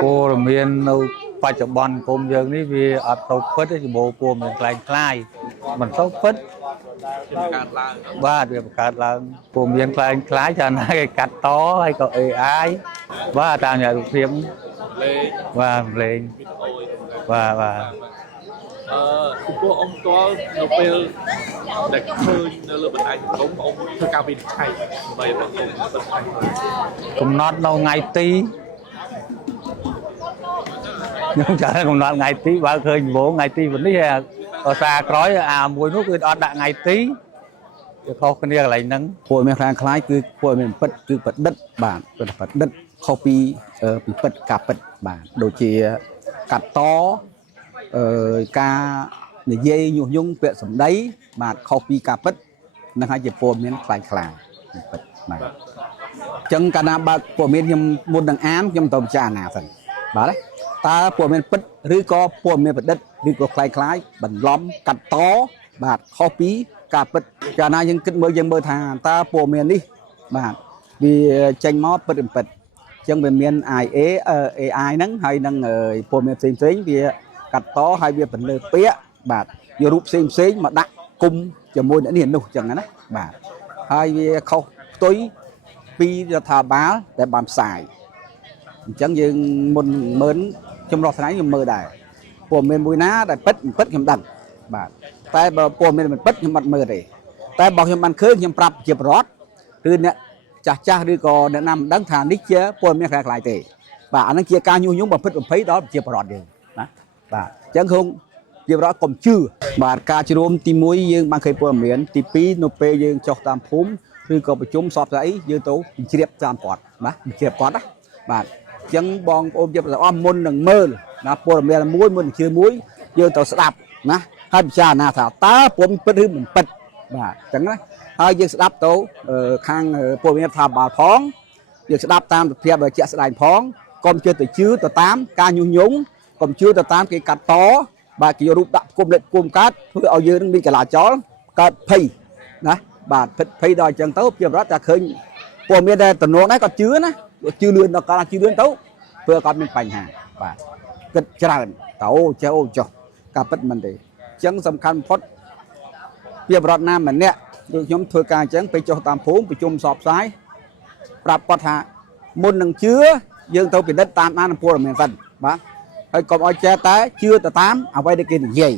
cô miền phải chụp bắn cùng giờ ní vì ở tàu phất thì bộ cô miền khai mình sâu phất ba việc cả là cô miền khai cho nó cái cắt to hay có AI ba tao nhà được phim và lên và ព្រោះអង្គទាល់នៅពេលដែលឃើញនៅលើបណ្ដាញសង្គមអង្គធ្វើការវិនិច្ឆ័យដើម្បីរកគុំបន្ថែម cùng nót đâu ngày tí nhưng chờ cùng nót ngày tí ba khơi bố ngày tí vẫn đi ở xa cõi mùi nước ở đã ngày tí khó cái này lại nắng ពួកមានខ្លាំងខ្លាយគឺពួកមានពិតគឺបដិទ្ធបាទបដិទ្ធខុសពីពិតការពិតបាទដូចជាកាត់តការនិយាយញុះញង់ពាក្យសម្ដីបាទខុសពីការពិតនឹងហើយជាពួកមានខ្លាំងខ្លាយពិតបាទអញ្ចឹងកាលណាបើពួកមានខ្ញុំមុននឹងអានខ្ញុំទៅពិចារណាសិនបាទតើពួកមានពិតឬក៏ពួកមានបដិទ្ធឬក៏ខ្លាំងខ្លាយបន្លំកាត់តបាទខុសពីការពិតកាលណាយើងគិតមើលយើងមើលថាតើពួកមាននេះបាទវាចេញមកពិតមិនពិតអញ្ចឹងវាមាន AI ហ្នឹងហើយនឹងពួកមានផ្សេងវាកាត់តហើយវាបន្លឺពាក្យបាទយករូបផ្សេងមកដាក់គុំជាមួយអ្នកនេះនោះអញ្ចឹងណាបាទហើយវាខុសផ្ទុយពីរដ្ឋាភិបាលដែលបានផ្សាយអញ្ចឹងយើងមុនមើលខ្ញុំរស់ថ្ងៃខ្ញុំមើលដែរពួកមានមួយណាដែលពិតមិនពិតខ្ញុំដឹងបាទតែបើពួកមានមិនពិតខ្ញុំអត់មើលទេតែបើខ្ញុំបានឃើញខ្ញុំប្រាប់ជាប្រវត្តិឬអ្នកចាស់ឬក៏អ្នកណាមិនដឹងថានេះជាពួកមានខ្លាំងខ្លាយទេបាទអានឹងជាការញុះញង់បំផិតបំភ័យដល់ប្រជាពលរដ្ឋយើងណាបាទអញ្ចឹងខ្ញុំជាប្រវត្តិកុំជឿបាទការជ្រុំទី1យើងបានឃើញព័ត៌មានទី2នៅពេលយើងចុះតាមភូមិឬក៏ប្រជុំសពស្អីយើងទៅជ្រាបតាមគាត់ណាជ្រាបគាត់ណាបាទអញ្ចឹងបងប្អូនជាប្រវត្តិមុននឹងមើលណាព័ត៌មានមួយមុននឹងជឿមួយយើងទៅស្ដាប់ណាហើយពិចារណាថាតើពុំពិតឬមិនពិតបាទអញ្ចឹងណាហើយយើងស្ដាប់ទៅខាងពលរដ្ឋថាបាលផងយើងស្ដាប់តាមសភាពជាក់ស្ដែងផងកុំជឿទៅតាមការញុះញង់កុំជឿទៅតាមគេកាត់តបាទគេយករូបដាក់គុំលេខគុំកាត់ធ្វើឲ្យយើងនឹងមានកលាចលកើតភ័យណាបាទភ័យដល់អញ្ចឹងទៅជាប្រវត្តិតែឃើញពលមានតែតំណងដែរគាត់ជឿណាជឿលឿនដល់គាត់ជឿលឿនទៅធ្វើឲ្យគាត់មានបញ្ហាបាទគិតច្រើនតើចុះការពិតមិនទេអញ្ចឹងសំខាន់បំផុតពីបរដ្ឋណាម្នាក់ដូចខ្ញុំធ្វើការអញ្ចឹងពេលចុះតាមភូមិប្រជុំសពផ្សាយប្រាប់គាត់ថាមុននឹងជឿយើងទៅពិនិត្យតាមព័ត៌មានសិនបាទហើយកុំឲ្យចេះតែជឿទៅតាមអ្វីដែលគេនិយាយ